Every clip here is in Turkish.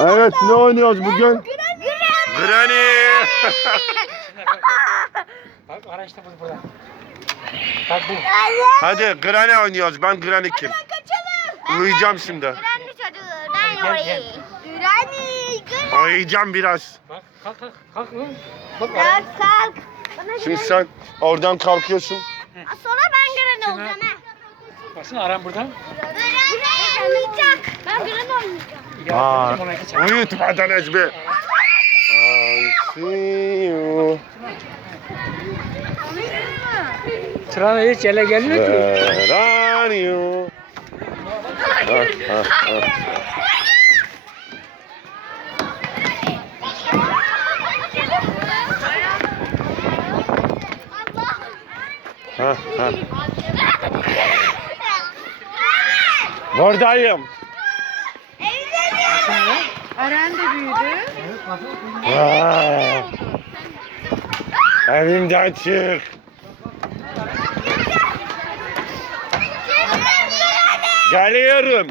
Evet ne oynuyoruz bugün? Granny. Bak araçta bu burada. Bak bu. Hadi Granny oynuyoruz. Ben Granny kim? Uyuyacağım şimdi. Granny çocuğu. Ben orayı. Granny. Granny. Uyuyacağım biraz. Bak kalk kalk kalk. Bak Kalk kalk. Şimdi sen oradan kalkıyorsun. Sonra ben Granny olacağım ha. Baksana aram burada. Granny oynayacak. Ben Granny oynayacağım. Ya Aa, uyutmadan Ezbi. I see you. Tırana hiç ele gelmiyor ki. Where are you? Ha, ha, ha. Ha, ha. Buradayım. Aren de büyüdü. Aa, Evimden çık. Geliyorum.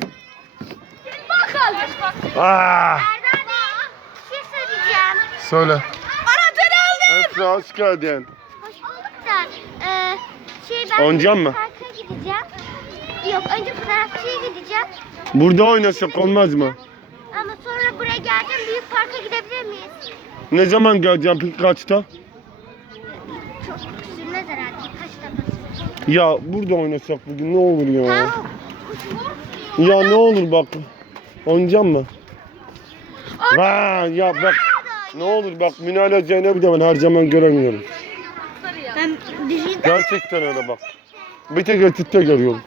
Aa, Erdem bir şey söyleyeceğim. söyle. Anahtarı aldım. Esra hoş geldin. Hoş bulduk da. E, şey ben Oynayacak mı? parka gideceğim. Yok önce fotoğrafçıya gideceğim. Burada oynasak olmaz mı? Ama sonra buraya geleceğim. Büyük parka gidebilir miyiz? Ne zaman geleceğim peki kaçta? Çok sürmez herhalde. Kaç dakika? Ya burada oynasak bugün ne olur ya. Tamam. Ya ne olur bak. Oynayacak mı? Vaa ya bak. Ne olur bak Minale Zeynep'i de ben her zaman göremiyorum. Ben düşündüm. Gerçekten öyle bak. Bir tek ötütte görüyorum.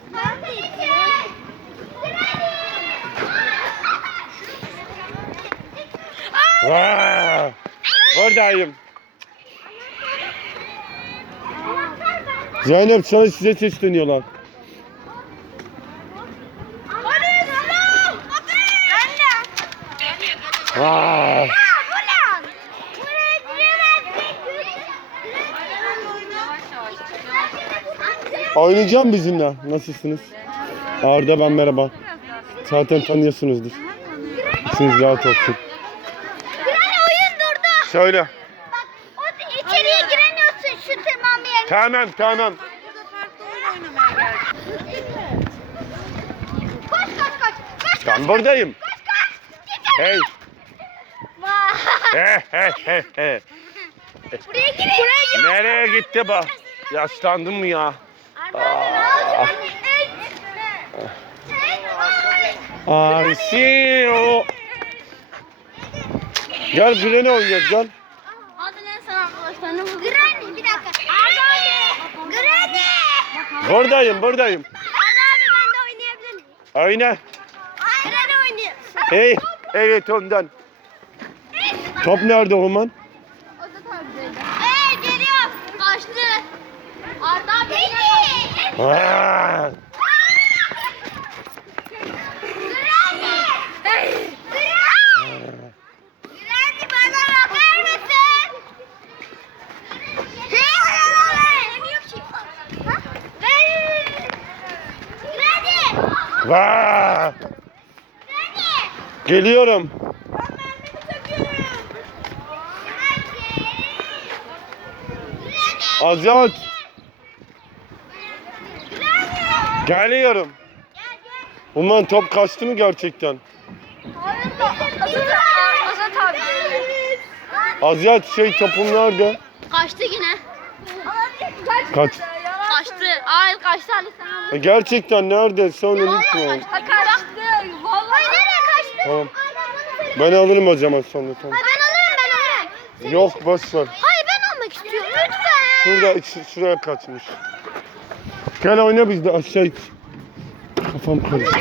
Vaa! Buradayım. Zeynep sana size sesleniyorlar. Vaa! Oynayacağım bizimle. Nasılsınız? Arda ben merhaba. Zaten tanıyorsunuzdur. Siz rahat olsun. Söyle. Bak o içeriye giremiyorsun şu tırmanma yerine. Tamam tamam. Burada parkta oyun oynamaya geldik. Koş koş koş. Koş Ben buradayım. koş koş. Hey. Vay. He he he he. Buraya gir. Buraya gir. Nereye gitti bu? Yaşlandım mı ya? Arkadan al. I see you. Gel Granny oynayacağız gel. Hadi lan sana arkadaşlarını bul. Granny bir dakika. Abi. Granny. Buradayım buradayım. Arda abi ben de oynayabilir miyim? Oyna. Granny oynuyor. Hey. Evet ondan. Top nerede Oman? O da tabii. Ee geliyor. Kaçtı. Arda abi. Beni. Aa, Granny. Granny. Granny bana bakar mısın? Demiyor ki. Ha? Ver. Granny. Vaa. Geliyorum. Azat. Geliyorum. Gel gel. Uman top kaçtı mı gerçekten? Azat abi. Azat şey topum nerede? Kaçtı yine. Kaç. Kaçtı. Hayır kaçtı Ali sana. E, gerçekten nerede? Söyle lütfen. Ha kaçtı. Vallahi. nereye kaçtı? Tamam. Ben alırım o zaman sonra tamam. Hayır ben alırım ben alırım. Yok boş ver. Hayır ben almak istiyorum lütfen. Şurada iç- şuraya kaçmış. Gel oyna biz de aşağı it. Kafam karıştı.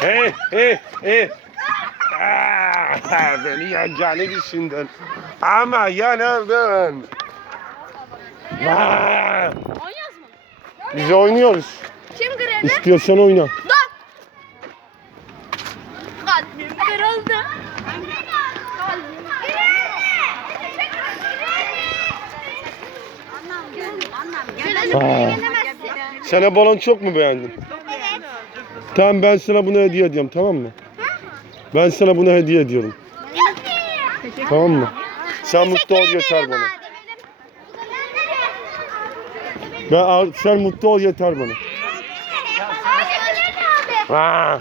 Hey hey hey. Aa, beni yeneceğini düşündün. Ama Oynuyoruz mu? Biz oynuyoruz. Kim kırıldı? İstiyorsan oyna. Dur. Kalbim kırıldı. Kalbim Aa. Sana balon çok mu beğendin? Evet. Tamam ben sana bunu hediye ediyorum tamam mı? Ben sana bunu hediye ediyorum. Tamam mı? Sen mutlu ol yeter bana. Ben, sen mutlu ol yeter bana. Aa,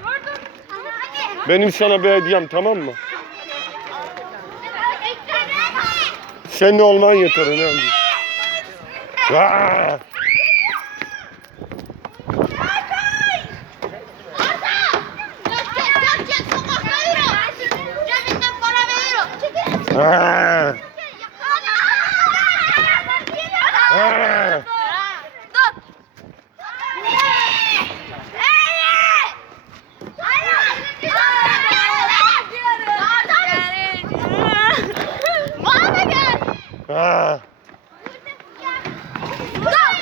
benim sana bir hediyem tamam mı? Senin olman yeter önemli. değil. Aa, aa, aa. Bana gel. Aa. Don.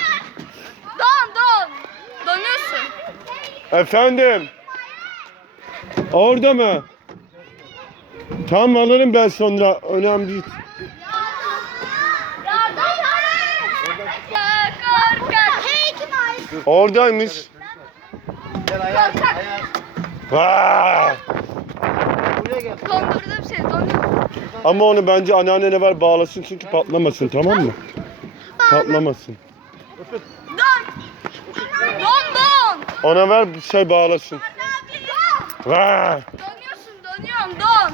Don don. Donuyorsun. Efendim. Orada mı? Tamam alırım ben sonra. Önemli değil. Oradaymış. Donuyorum. Ama onu bence anneannene ver bağlasın çünkü patlamasın tamam mı? Patlamasın. Don. Don don. Ona ver bir şey bağlasın. Don. Aa. Donuyorsun donuyorum don.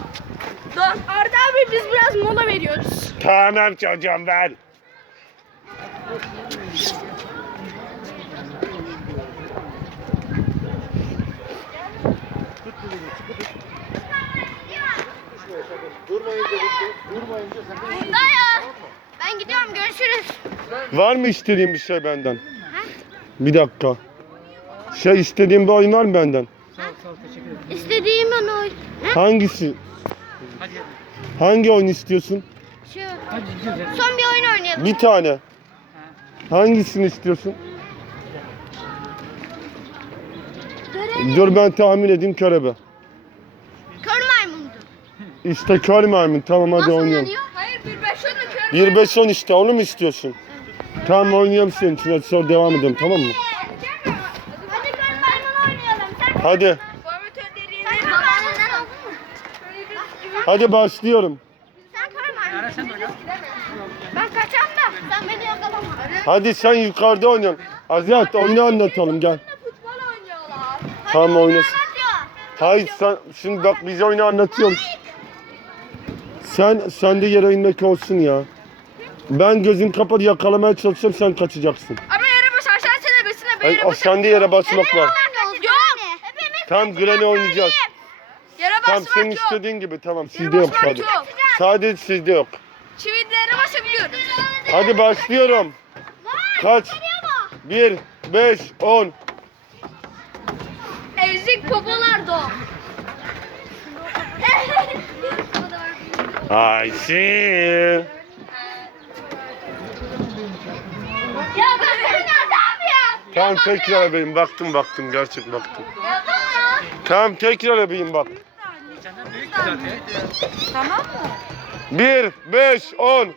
Don. Arda abi biz biraz mola veriyoruz. Tamam çocuğum ver. Daya. Ben gidiyorum görüşürüz. Var mı istediğin bir şey benden? Bir dakika. Şey istediğin bir oyun var mı benden? Sağ ol sağ ol teşekkür ederim. İstediğim onu. Hangisi? Hadi. Hangi oyun istiyorsun? Şu. Hadi. Son bir oyun oynayalım. Bir tane. Hangisini istiyorsun? Dur ben tahmin edeyim körebe. Kör maymundu. İşte kör maymun. Tamam hadi Nasıl oynayalım. oynanıyor? Hayır bir beş onu kör 25 10 işte onu mu istiyorsun? Tamam oynayalım senin için. Hadi sonra devam edelim tamam mı? Hadi kör maymun oynayalım. Sen Hadi. Sen? Hadi başlıyorum. Sen sen de. Ben kaçam da sen beni yakalama. Hadi sen yukarıda oyna. Azat oyunu anlatalım gel. Tamam oynasın. Hayır sen şimdi bak biz oyunu anlatıyoruz. Sen sen de yere inmek olsun ya. Ben gözüm kapalı yakalamaya çalışacağım sen kaçacaksın. Ama yere aşağı sen besine be Ay, o sende yere basmak var. Tamam Granny oynayacağız. Yere basmak senin yok. istediğin gibi tamam sizde yok sadece. yok. Sadece sizde yok. Çivitlere basabiliyoruz. Hadi başlıyorum. Kaç? 1, 5, 10. Ezik popolar da. I see. ya ben seni nerede abi ya? Tamam tekrar ebeyim baktım baktım gerçek baktım. Ya. Tamam tekrar ebeyim bak. Senden büyük zaten. Tamam mı? 1, 5, 10.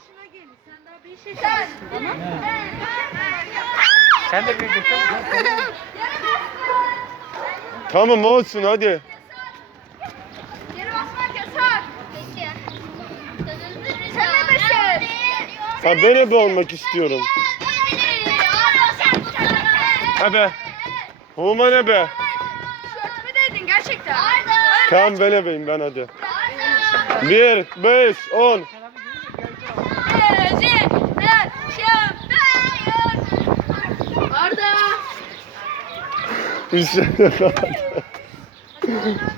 Sen. Sen de büyüdün. Tamam olsun hadi. Yere basmak yasak. Peki. Sen? Ha ben ebe olmak istiyorum. Ebe. Human ebe. Değdin gerçekten. Tamam ben hadi. 1, 5, 10. Arda.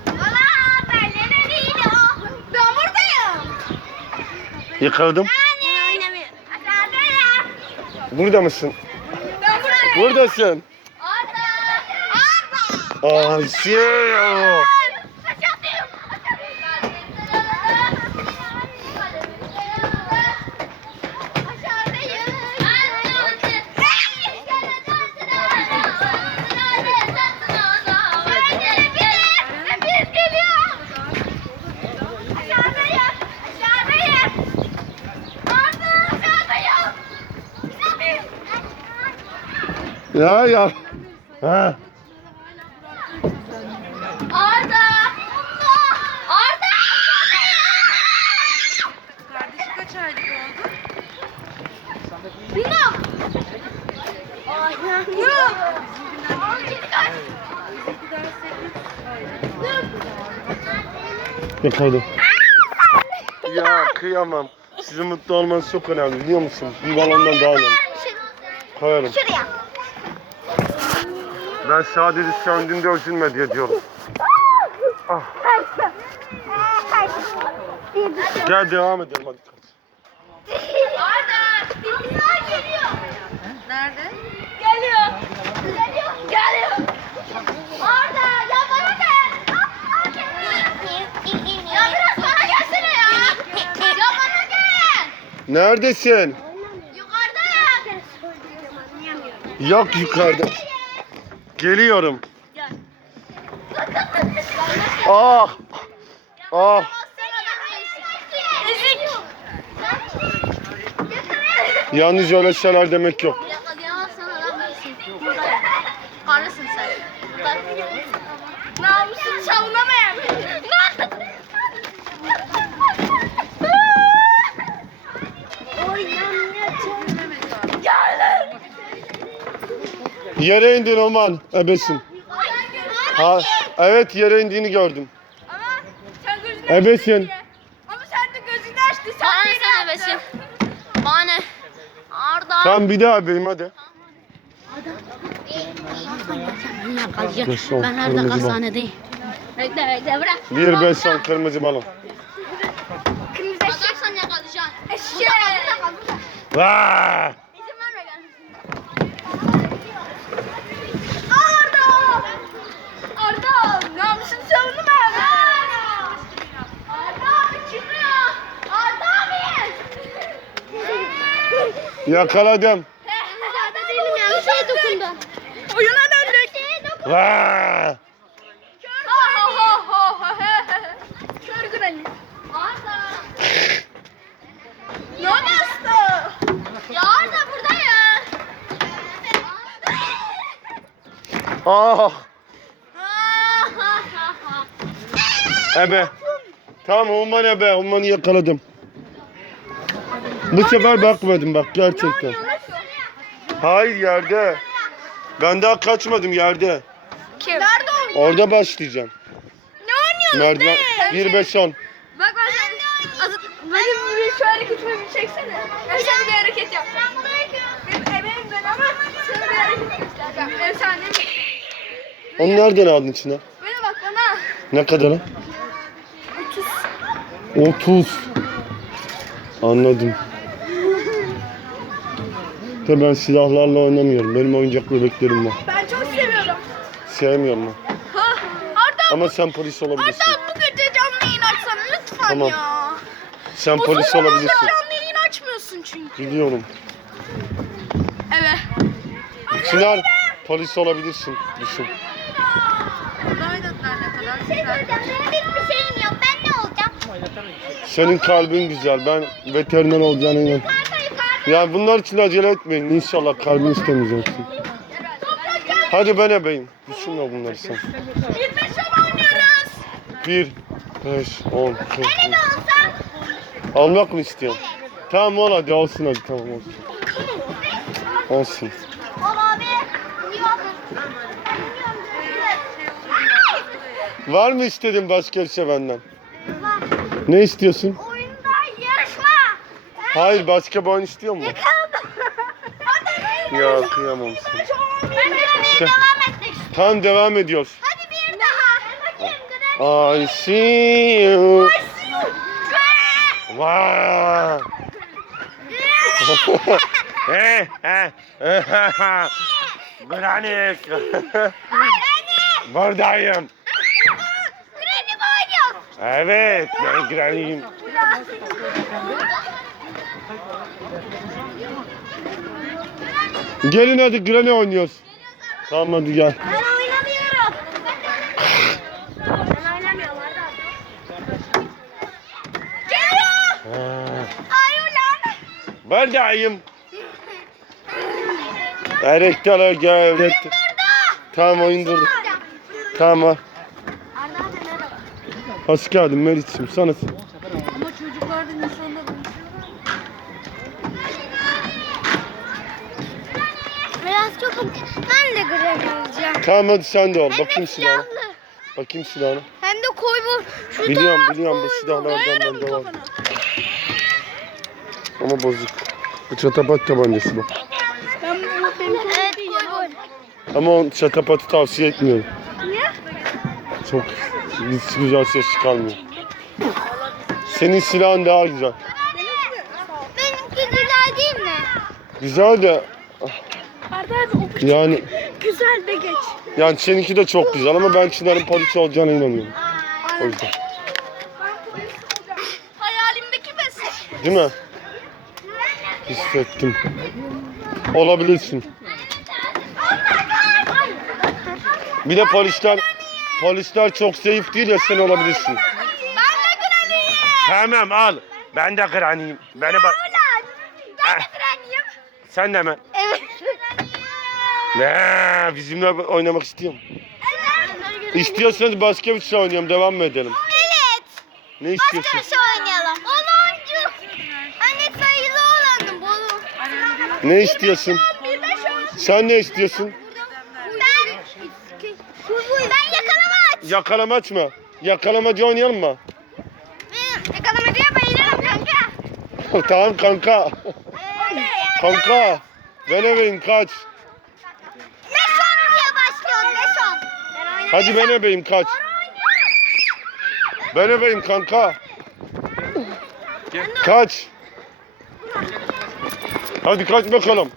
Baba ben neredeyim? Ben buradayım. Yıkadım. Ben oynamıyorum. Aşağıdayım. Burada mısın? Ben buradayım. Buradasın. Arda. Arda. Ay ya ya. Ha. Arda! Arda! Kardeşi kaç aylık oldu? Bilmem. Yok. Ne kaydı? Ya kıyamam. Sizin mutlu olmanız çok önemli biliyor musun? Bir balondan daha önemli. Koyarım. Şuraya. Ben sadece söndüğünde üzülme diye diyorum. Ah. Gel devam edelim hadi. Arda. Bizimler geliyor. Nerede? Geliyor. Geliyor. Geliyor. Arda ya bana gel. Ya biraz bana gelsene ya. Ya bana gel. Neredesin? Yukarıdayım. Yok yukarıda. Geliyorum. Ah. Ah. Yalnız öyle şeyler demek yok. Yere indin Oman. Ebesin. Ha, evet yere indiğini gördüm. Ama sen gözünü Ebesin. Ama sen de gözünü açtın. Sen Bana beni sen attın. besin. Bana? Arda. Tamam bir daha ebeyim hadi. On, Ben her kırmızı bal. Bekle bekle bırak. Bir beş on kırmızı balon. Kırmızı eşek. yakalayacaksın. Eşek. Vaa! İzin verme gelmesin. Arda! Arda namusunu savundum abi. Arda abi çıkıyor. Arda abi. Yakaladım. Oyuna döndük. Vaa! Kör. Arda. Ne bastı? Ya Arda burada ya. Ah! Ha. Ebe. Tamam Oman ebe. Oman'ı yakaladım. Bu sefer bakmadım bak gerçekten. Hayır yerde. Ben daha kaçmadım yerde. Kim? Nerede o? Orada başlayacağım. Ne oynuyorsun? Merdiven 1 5 10. Bak ben Az, benim bir şu hareketimi bir çeksene. Ben sana bir hareket yap. Benim emeğim ben ama sana bir hareket göster. Ben efsane. Onu nereden aldın içine? Bana bak bana. Ne kadar? 30. 30. Anladım. De ben silahlarla oynamıyorum. Benim oyuncak bebeklerim var. Ben çok seviyorum. Sevmiyorum ben. Ha, Arda, Ama sen polis olabilirsin. Arda bu gece canlı yayın açsana lütfen Tamam. ya. Sen Uzun polis zamandır olabilirsin. canlı yayın açmıyorsun çünkü. Biliyorum. Evet. Çınar polis olabilirsin. Düşün. Benim hiçbir şeyim yok. Ben ne olacağım? Senin kalbin güzel. Ben veteriner olacağına inan. Yukarıda yukarıda. Ya bunlar için acele etmeyin. İnşallah kalbiniz temiz olsun. Hadi ben ebeyim. Düşünme bunları sen. Bir beş on oynuyoruz. 1, 5, 10, 40. Ne olsam? Almak mı istiyorsun? Tamam ol hadi olsun hadi tamam olsun. Olsun. Var mı istediğin başka bir şey benden? Ne istiyorsun? Hayır başka bir oyun istiyor mu? Hadi. Ya kıyamam sana. İstiyorum. Tamam devam ediyoruz. Hadi bir daha. Bakayım. I see you. Wow. Eh, eh, eh, Granik. Buradayım. Kredi mi oynuyor? Evet ben Granik'im. Gelin hadi Granny oynuyoruz. Tamam hadi gel. Ben oynamıyorum. Ben oynamıyorum. Geliyor. Ha, Ay ulan. Buradayım. Erektalar gel. Tamam oyun durdu. Tamam. Arda abi merhaba. Hoş geldin Meriç'im. Sana Ama çocuklar da Nisan'da Biraz çok Ben de görev olacağım. Tamam hadi sen de ol. Bakayım de silahına. Bakayım silahına. Hem de koy bu. Şu Biliyorum biliyorum bu koy silahlardan da var. Ama bozuk. Bu çatapat tabancası bu. Evet koy bu. Ama o çatapatı tavsiye etmiyorum. Niye? Çok hiç güzel ses çıkarmıyor. Senin silahın daha güzel. Benimki güzel değil mi? Güzel de Arda abi o yani güzel de geç. yani seninki de çok güzel ama ben Çınar'ın polis olacağına inanıyorum. O yüzden. Hayalimdeki mesaj. Değil mi? Hissettim. Olabilirsin. Bir de polisler polisler çok zayıf değil ya sen olabilirsin. Ben de kraliyim. Tamam al. Ben de kraniyim. Beni bak. Ben de kraliyim. Sen de mi? Evet. Ne? Bizimle oynamak istiyorum. İstiyorsanız başka bir şey oynayalım. Devam mı edelim? Evet. Ne Başka istiyorsun? bir şey oynayalım. Baloncu. Anne sayılı olanı balon. Ne istiyorsun? Sen ne istiyorsun? Ben ben yakalamaç. Yakalamaç mı? Yakalamacı oynayalım mı? Ben yakalamacıya bayılırım kanka. tamam kanka. Kanka. Ben eveyim kaç. Hadi ben ebeyim kaç. Ben ebeyim kanka. Kaç. Hadi kaç bakalım.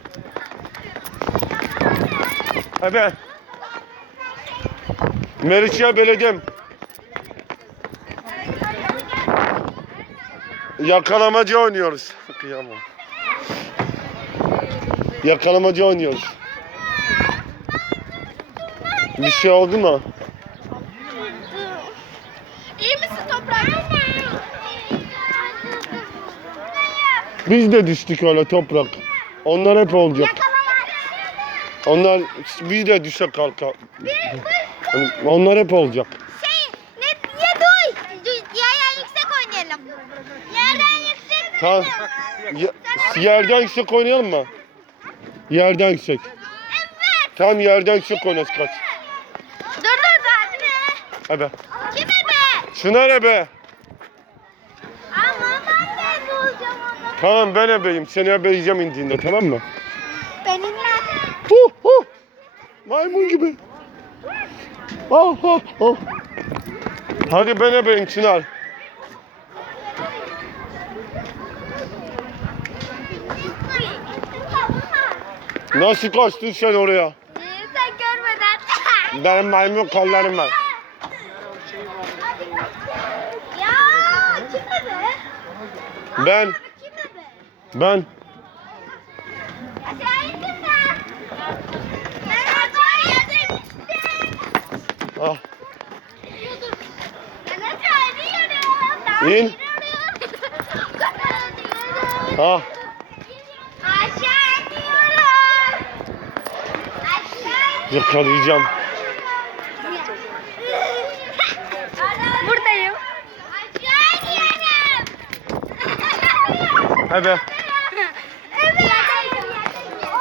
Ebe. Meriç'e beledim. Yakalamacı oynuyoruz. Kıyamam. Yakalamacı oynuyoruz. Bir şey oldu mu? İyi misin toprak? Biz de düştük öyle toprak. Onlar hep olacak. Onlar biz de düşe kalka. Onlar hep olacak. Şey ne ya duy. Yerden yüksek oynayalım. Yerden yüksek. Tamam. Ya- yerden yüksek oynayalım mı? Yerden yüksek. Evet. Tamam yerden yüksek oynarız kaç. Dur dur hadi be. Ebe. Kime be? Çınar ebe. Ama ben de evde olacağım ama. Tamam ben ebeyim. Seni ebeyeceğim indiğinde tamam mı? Benimle. Huh, huh. Maymun gibi. Oh, oh, oh. Hadi ben ebeyim Çınar. Nasıl kaçtın sen oraya? Sen görmeden. Benim maymun kollarım var. ya kime be? Ben, ben. Ah, aşağı iniyorum. İn. iniyorum. ah. Aşağı iniyorum. Aşağı Yakalayacağım. Buradayım. Aşağı iniyorum. Ebe,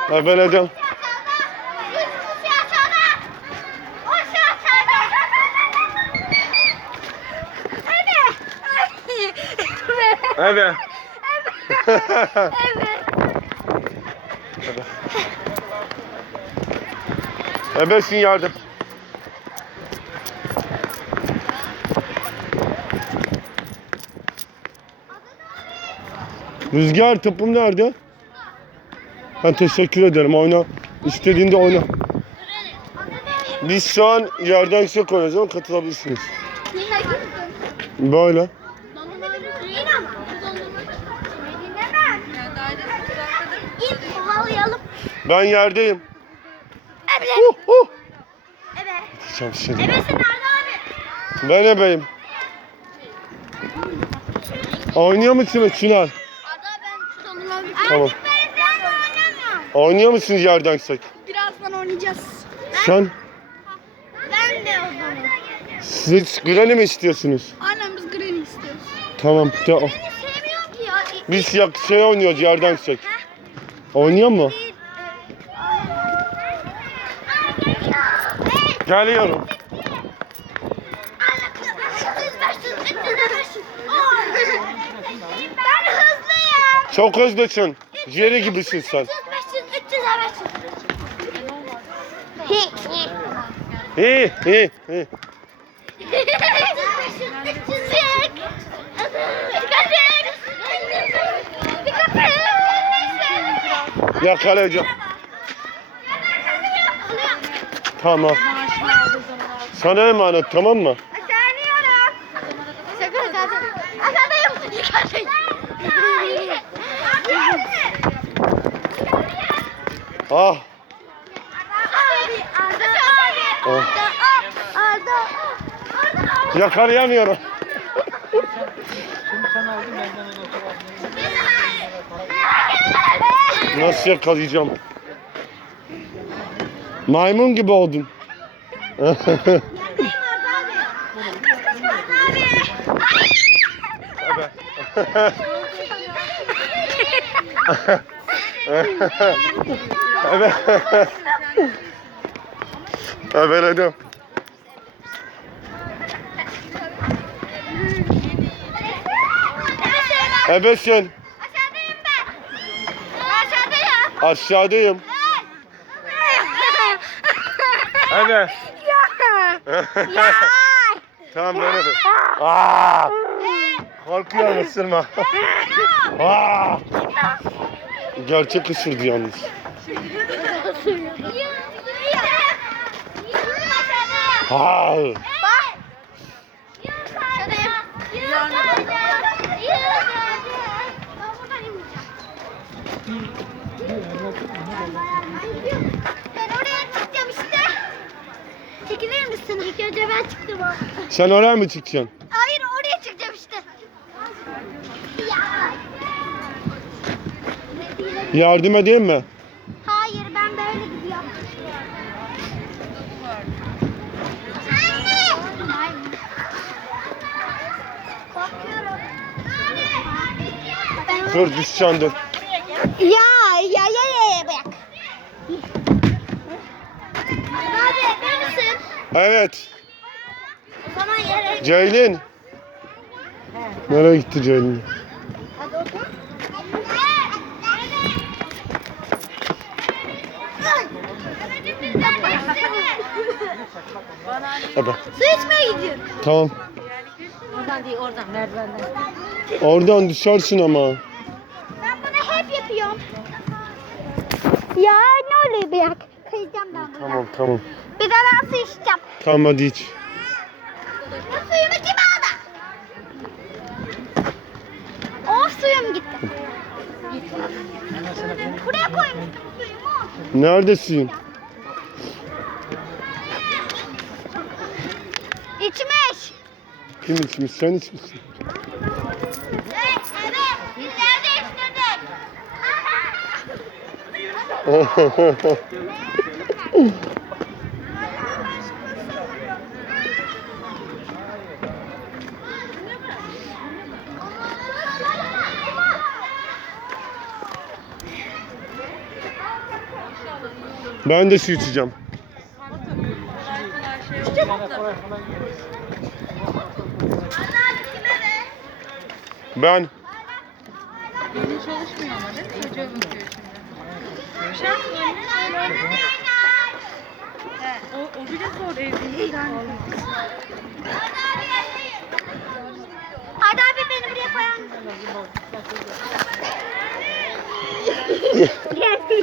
Evet. ebeledim. Ebe. Ebesin yardım. Rüzgar topum nerede? Ha teşekkür ederim oyna. İstediğinde oyna. Biz şu an yerden yüksek oynayacağız ama katılabilirsiniz. Böyle. Ben yerdeyim. Evet. Huh, huh. Evet. Çalışırım. Ebesin nerede abi? Ben ebeyim. Oynuyor musunuz Çınar? Tamam. Oynuyor musunuz yerden yüksek? Birazdan oynayacağız. Sen Ben de o zaman. siz Granny mi istiyorsunuz? Aynen biz Granny istiyoruz. Tamam. De, Beni sevmiyorum ki ya. biz yak şey oynuyoruz yerden yüksek. Oynuyor mu? Geliyorum. Ben hızlıyım. Çok hızlısın. Jerry gibisin sen. 300, 500, 300, 500. İyi, iyi, iyi. 300, 500, 300. Dikkat et. Dikkat et. Yakalayacağım. Tamam. Sana emanet tamam mı? Aşağılıyorum. Şaka aşağıdayım. Aşağıdayım. Yukarıdayım. Ah. Oh. Yakalayamıyorum. Nasıl yakalayacağım? Maymun gibi oldun. evet. Ebeledim. Ebesin. Aşağıdayım ben. Aşağıdayım. Aşağıdayım. Evet. Ya. tamam ben öpeyim. Aa! Korkuyorum ısırma. Aa! Gerçek ısırdı yalnız. Ha! Bak. Aşağıdayım. Ben oraya çıkacağım işte. Çekilir misin? İlk önce ben çıktım o. Sen oraya mı çıkacaksın? Hayır oraya çıkacağım işte. Ya. Yardım edeyim mi? Hayır ben böyle gidiyorum. Anne. Korkuyorum. Ben... Dur düşeceksin dur. Ya ya ya ya ya bırak. Abi ben misin? Evet. O zaman yere. Ceylin. Nereye gitti Ceylin? Hadi otur. Ebe. Su içmeye gidiyorum. Tamam. Oradan değil oradan merdivenden. Oradan düşersin ama. Ben bunu hep yapıyorum. Ya ne oluyor bırak. Kayacağım ben buradan. Tamam tamam. Bir de ben su içeceğim. Tamam hadi iç. Bu suyumu kim aldı? Of suyum gitti. Buraya koymuştum suyumu. Neredesin? İçmiş. Kim içmiş? Sen içmişsin. Evet, evet. Bizler değiştirdik. Ben de su içeceğim. Ben. Beynin çalışmıyor ama değil mi? Şimdi. Şans? O, o bile zor. Sen Arda abi beni buraya koyar mısın?